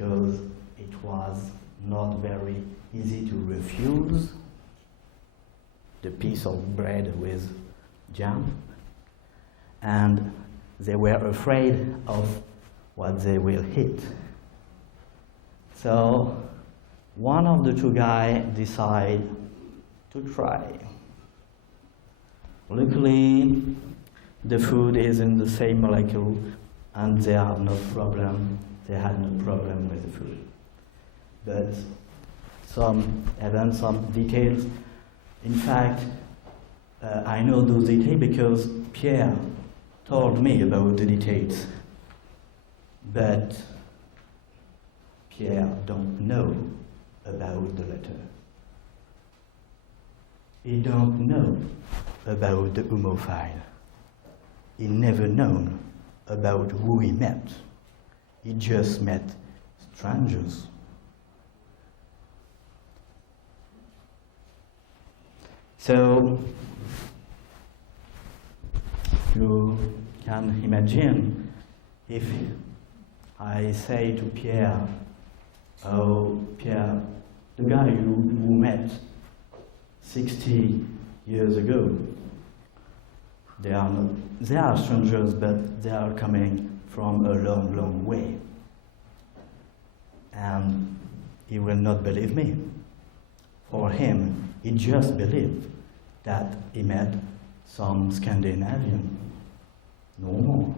because it was not very easy to refuse the piece of bread with jam, and they were afraid of what they will eat. So one of the two guys decided to try. Luckily, the food is in the same molecule, and they have no problem. They had no problem with the food. But some details. In fact, I know those details because Pierre told me about the details. But Pierre don't know about the letter. He don't know about the UMMO file. He never known about who he met. He just met strangers. So you can imagine if I say to Pierre, oh, Pierre, the guy who met 60 years ago, they are strangers, but they are coming from a long, long way. And he will not believe me. For him, he just believed that he met some Scandinavian, no more.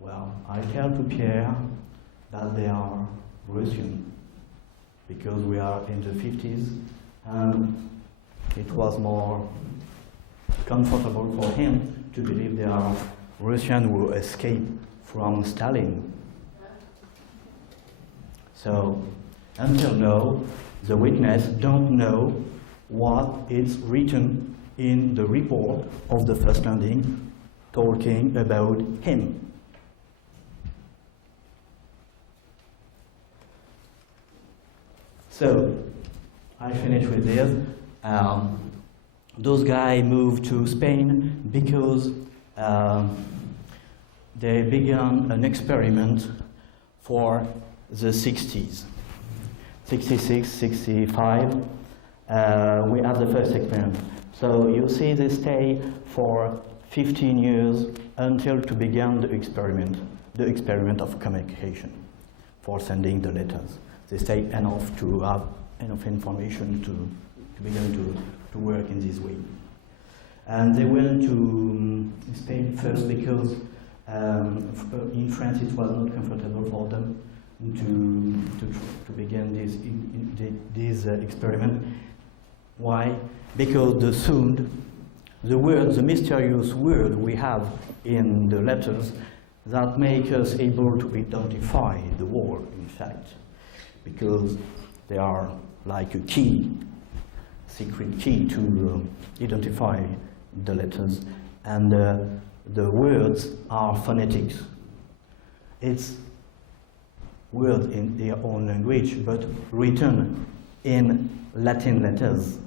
Well, I tell to Pierre that they are Russian, because we are in the 50s, and it was more comfortable for him to believe they are Russian who escaped from Stalin. So, until now, the witness don't know what is written in the report of the first landing talking about him. So, I finish with this. Those guys moved to Spain because they began an experiment for the 60s. 66, 65, we had the first experiment. So you see they stay for 15 years until to begin the experiment of communication for sending the letters. They stay enough to have enough information to begin to work in this way. And they went to Spain first because in France it was not comfortable for them to begin this experiment. Why? Because the sound, the word, the mysterious word we have in the letters that make us able to identify the word, in fact, because they are like a key, secret key to identify the letters, and the words are phonetics. It's words in their own language, but written in Latin letters.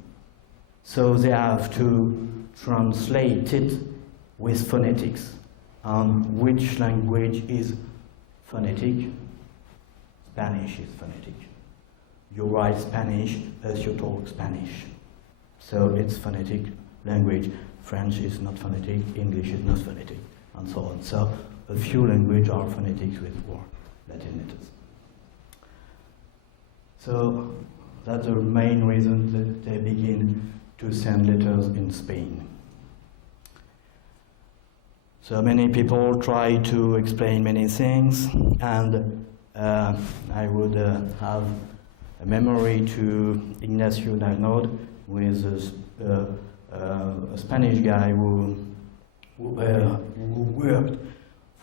So they have to translate it with phonetics. And which language is phonetic? Spanish is phonetic. You write Spanish as you talk Spanish. So it's phonetic language. French is not phonetic, English is not phonetic, and so on. So a few languages are phonetics with Latin letters. So that's the main reason that they begin to send letters in Spain. So many people try to explain many things, and I would have a memory to Ignacio Nainod, who is a Spanish guy who worked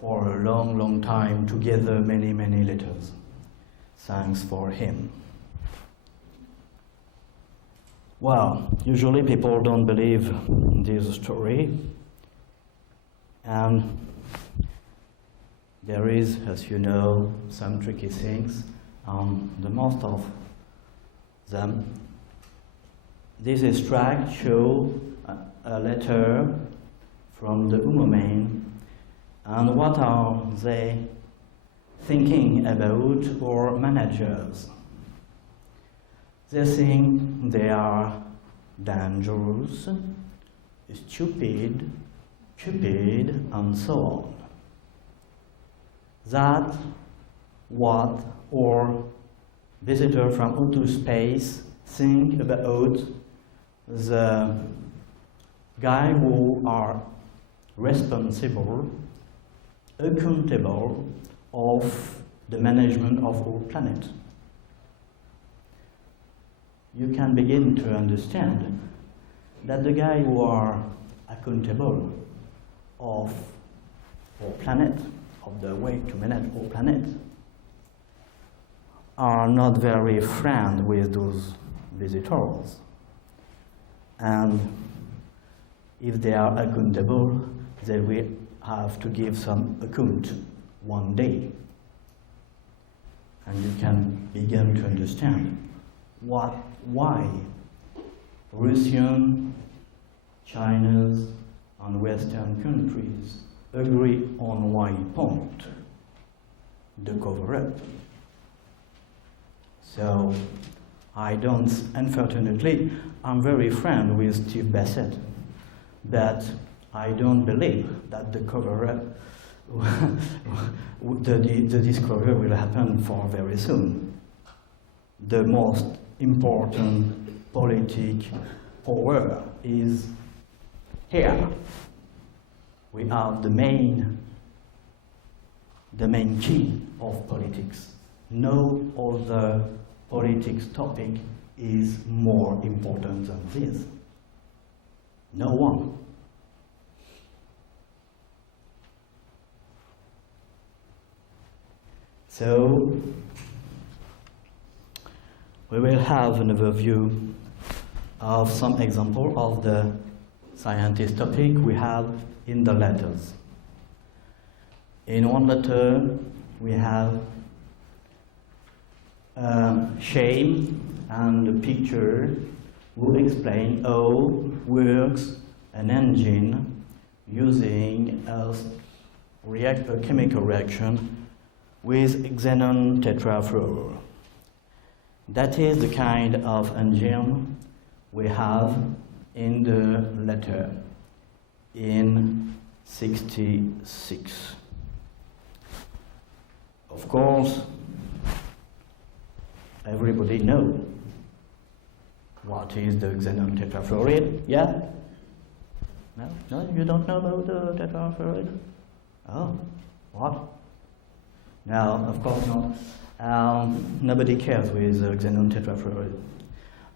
for a long, long time to gather many, many letters. Thanks for him. Well, usually people don't believe this story, and there is, as you know, some tricky things, the most of them. This extract shows a letter from the UMMO main, and what are they thinking about our managers. They think they are dangerous, stupid, and so on. That's what our visitors from outer space think about the guy who are responsible, accountable of the management of our planet. You can begin to understand that the guy who are accountable of our planet, of the way to manage our planet, are not very friendly with those visitors. And if they are accountable, they will have to give some account one day. And you can begin to understand why Russian, China's, and Western countries agree on one point: the cover-up. So I don't, unfortunately, I'm very friendly with Steve Bassett, but I don't believe that the cover-up, the discovery will happen for very soon. The most important political power is here. We are the main key of politics. No other politics topic is more important than this. No one. So we will have an overview of some example of the scientist topic we have in the letters. In one letter we have shame and a picture who explain how works an engine using a chemical reaction with xenon tetrafluoride. That is the kind of engine we have in the letter in 66. Of course, everybody knows what is the xenon tetrafluoride. Yeah? No? No? You don't know about the tetrafluoride? Oh, what? No, of course not. Nobody cares with xenon tetrafluoride.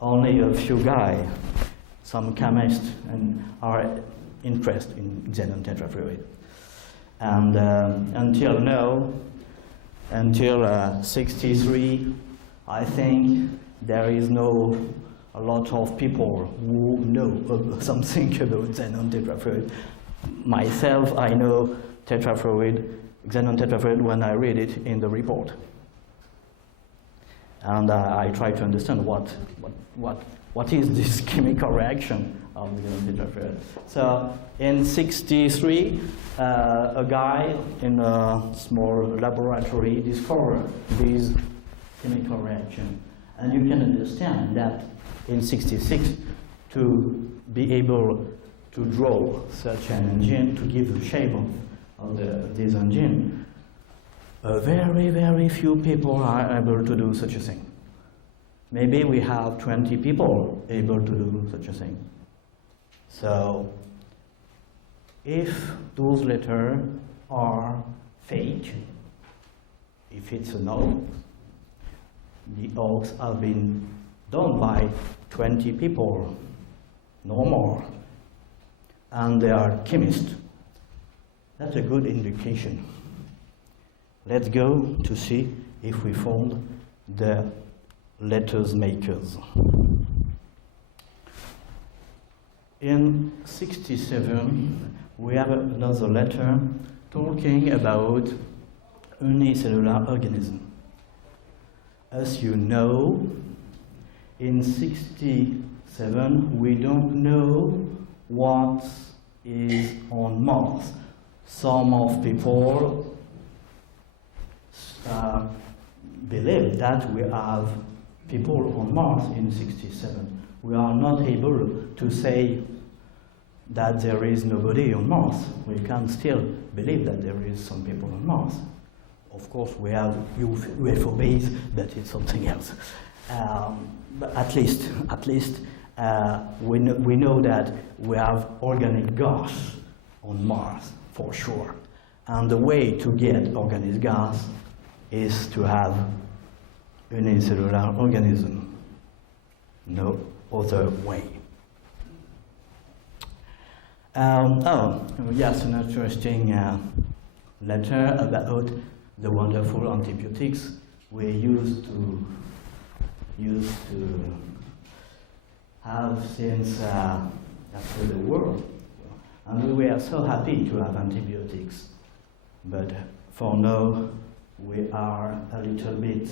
Only a few guys, some chemists, are interested in xenon tetrafluoride. And until now, until 63, I think there is a lot of people who know something about xenon tetrafluoride. Myself, I know xenon tetrafluoride when I read it in the report. And I try to understand what is this chemical reaction of xenon tetrafluoride. So in 63, a guy in a small laboratory discovered this chemical reaction. And you can understand that in 66, to be able to draw such an engine, to give the shape of this engine, very, very few people are able to do such a thing. Maybe we have 20 people able to do such a thing. So, if those letters are fake, if it's an hoax, the hoax have been done by 20 people, no more, and they are chemists. That's a good indication. Let's go to see if we found the letters makers. In 67, we have another letter talking about unicellular organism. As you know, in 67, we don't know what is on Mars. Some of people that we have people on Mars in 67. We are not able to say that there is nobody on Mars. We can still believe that there is some people on Mars. Of course, we have UFO base, but it's something else. But at least we know that we have organic gas on Mars, for sure. And the way to get organic gas is to have an unicellular organism. No other way. Yes, an interesting letter about the wonderful antibiotics we used to have since after the war. And we were so happy to have antibiotics. But for now, we are a little bit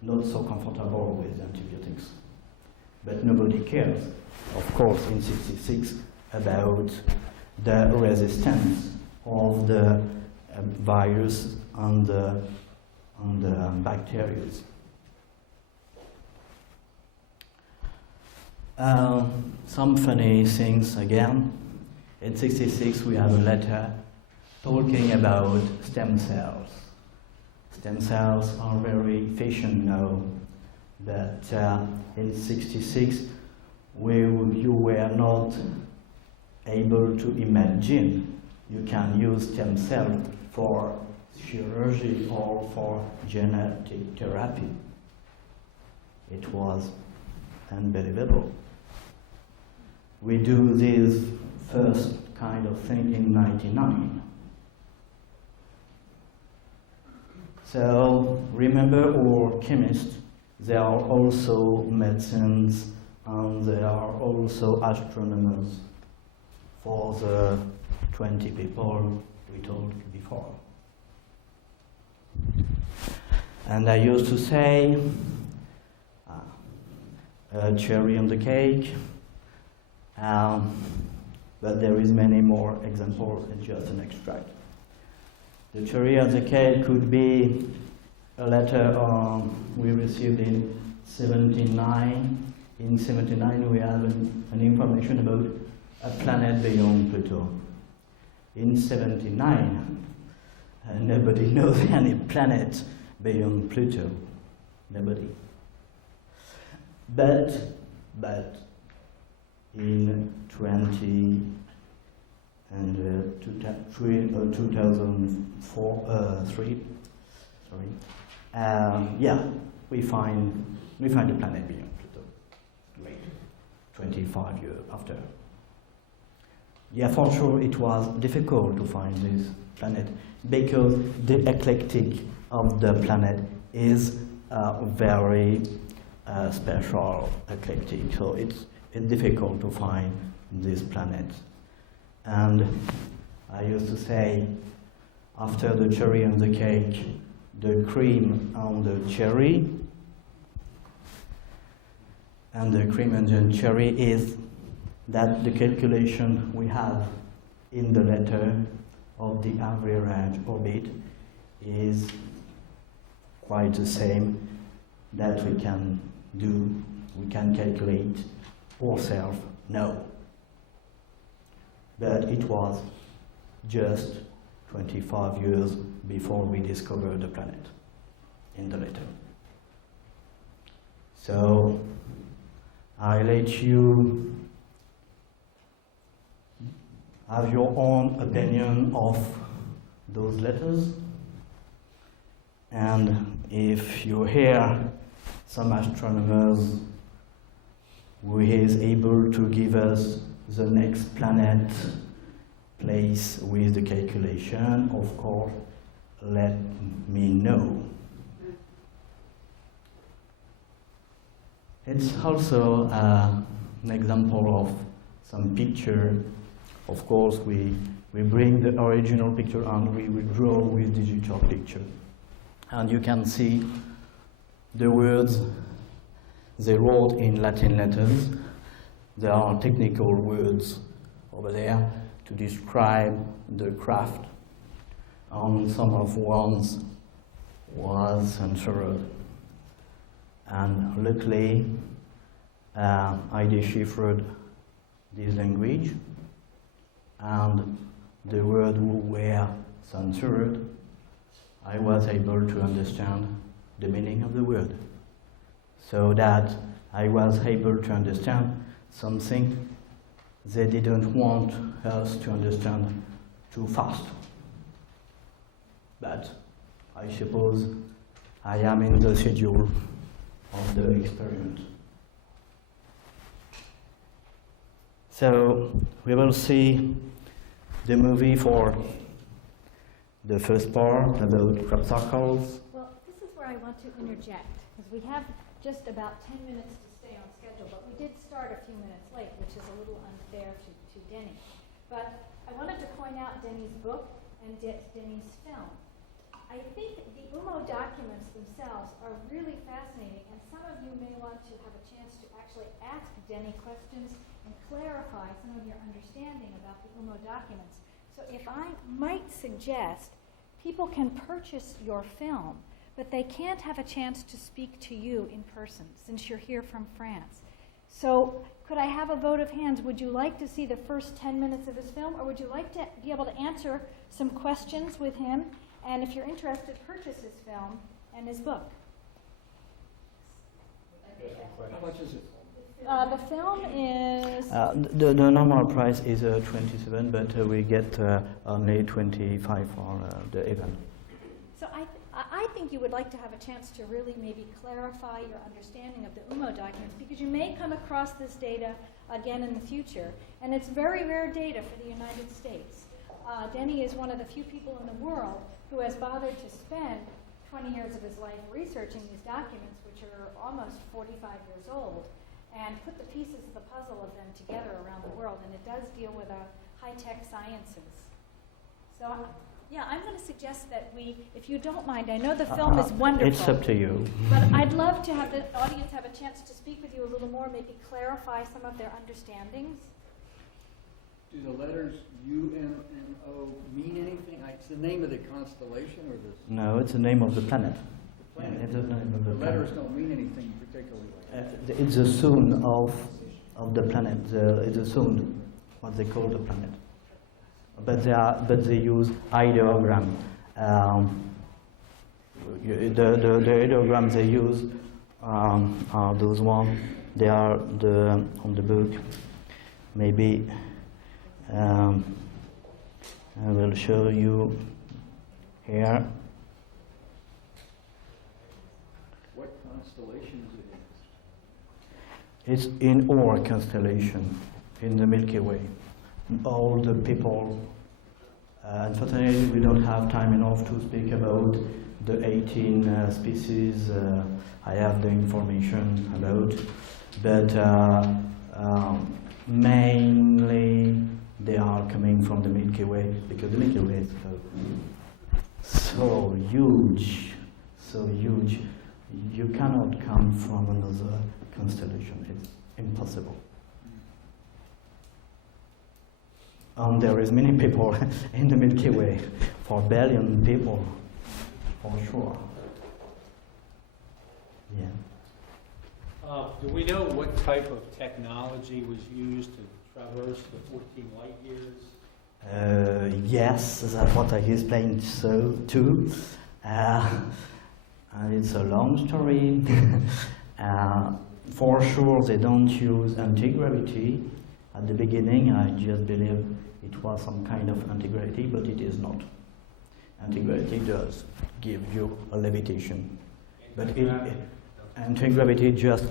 not so comfortable with antibiotics. But nobody cares, of course, in 66 about the resistance of the virus and the bacteria. Some funny things again. In 66 we have a letter talking about stem cells. Stem cells are very efficient now, but in 66 you were not able to imagine you can use stem cells for chirurgy or for genetic therapy. It was unbelievable. We do this first kind of thing in 99. So remember, our chemists, they are also medicines and they are also astronomers for the 20 people we told before. And I used to say, a cherry on the cake, but there is many more examples, it's just an extract. The cherry on the cake could be a letter we received in 79. In 79 we have an information about a planet beyond Pluto. In 79, nobody knows any planet beyond Pluto. Nobody. But in 2003, we find a planet beyond Pluto. Great. 25 years after. Yeah, for sure it was difficult to find this planet because the eclectic of the planet is very special eclectic, so it's difficult to find this planet. And I used to say, after the cherry on the cake, the cream on the cherry, and the cream on the cherry is that the calculation we have in the letter of the average orbit is quite the same that we can calculate ourselves now. But it was just 25 years before we discovered the planet in the letter. So I let you have your own opinion of those letters, and if you hear some astronomers who is able to give us the next planet place with the calculation, of course, let me know. It's also an example of some picture. Of course, we bring the original picture and we draw with digital picture. And you can see the words they wrote in Latin letters. There are technical words over there to describe the craft. And some of ones was censored. And luckily, I deciphered this language, and the words were censored. I was able to understand the meaning of the word, so that I was able to understand something they didn't want us to understand too fast. But I suppose I am in the schedule of the experiment. So we will see the movie for the first part about crop circles. Well, this is where I want to interject, because we have just about 10 minutes to stay on schedule, but we did start a few minutes late, which is a little unfair to Denny. But I wanted to point out Denny's book and Denny's film. I think the UMMO documents themselves are really fascinating, and some of you may want to have a chance to actually ask Denny questions and clarify some of your understanding about the UMMO documents. So if I might suggest, people can purchase your film, but they can't have a chance to speak to you in person, since you're here from France. So could I have a vote of hands? Would you like to see the first 10 minutes of his film, or would you like to be able to answer some questions with him? And if you're interested, purchase his film and his book. How much is it? The film is... The normal price is 27, but we get only 25 for the event. So I think you would like to have a chance to really maybe clarify your understanding of the UMMO documents, because you may come across this data again in the future, and it's very rare data for the United States. Denny is one of the few people in the world who has bothered to spend 20 years of his life researching these documents, which are almost 45 years old, and put the pieces of the puzzle of them together around the world, and it does deal with high-tech sciences. So, yeah, I'm going to suggest that we, if you don't mind, I know the film is wonderful. It's up to you. But I'd love to have the audience have a chance to speak with you a little more, maybe clarify some of their understandings. Do the letters UMMO mean anything? It's the name of the constellation, or the No, it's the name of the planet. the planet? Yeah, it's the name of the letters planet. don't mean anything particularly. It's the sun of the planet. It's the sun, what they call the planet. But they use ideogram. The ideogram they use are those ones. They are on the book. Maybe I will show you here. What constellation is it in? It's in our constellation, in the Milky Way. All the people, unfortunately, we don't have time enough to speak about the 18 species I have the information about, but mainly they are coming from the Milky Way, because the Milky Way is so huge, you cannot come from another constellation. It's impossible. There is many people in the Milky Way, 4 billion people, for sure. Yeah. Do we know what type of technology was used to traverse the 14 light years? Yes, that's what I explained too. And it's a long story. For sure, they don't use anti-gravity. At the beginning, I just believed it was some kind of anti-gravity, but it is not. Anti-gravity does give you a levitation, but anti-gravity just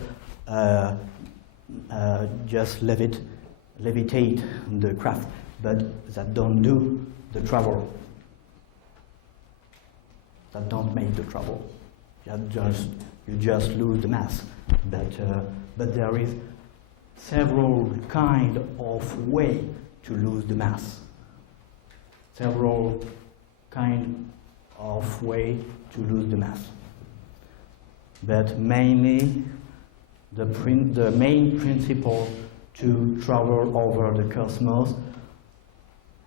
levitate the craft, but that don't do the travel. That don't make the travel. You just lose the mass. But there is several kind of way to lose the mass. Several kind of way to lose the mass. But mainly, the main principle to travel over the cosmos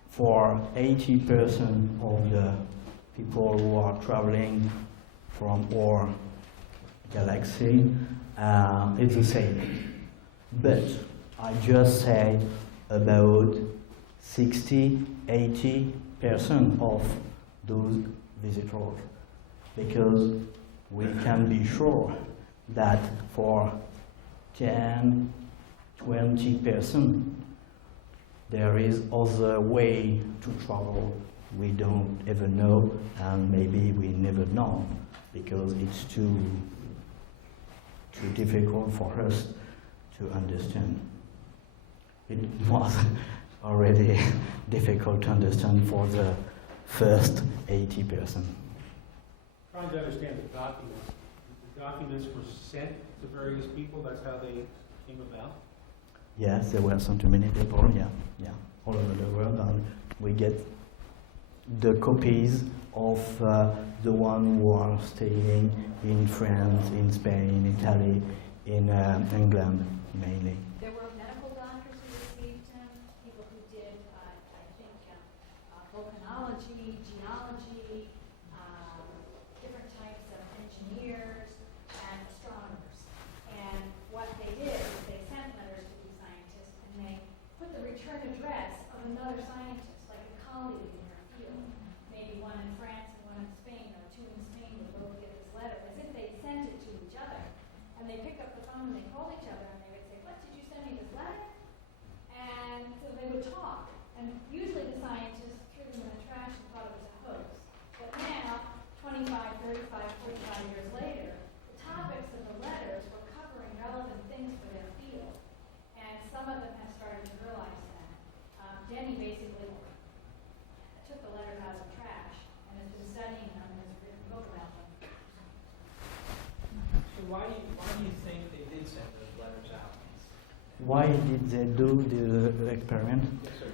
for 80% of the people who are traveling from our galaxy, it's the same. But I just say about 60–80% of those visitors, because we can be sure that for 10–20% there is other way to travel we don't ever know, and maybe we never know because it's too difficult for us to understand. It was already difficult to understand for the first 80%. Trying to understand the documents. The documents were sent to various people, that's how they came about? Yes, there were so many people, yeah, all over the world, and we get the copies of the one who are staying in France, in Spain, Italy, in England mainly. There were medical doctors who received them, people who did, I think, volcanology, geology, different types of engineers and astronomers. And what they did is they sent letters to these scientists and they put the return address of another scientist, like a colleague in their field, maybe one in France and one in Spain, or two in Spain would both get this letter, as if they sent it to each other. And they pick up the phone and they call each other and they would say, "What, did you send me this letter?" And so they would talk. And usually the scientists threw them in the trash and thought it was a hoax. But now, 25, 35, 45 years later, the topics of the letters were covering relevant things for their field. And some of them have started to realize that. Denny basically took the letters out of the trash and has been studying them and has written a book about them. So why do you think they did send those letters out? Why did they do the experiment? Yes, sir.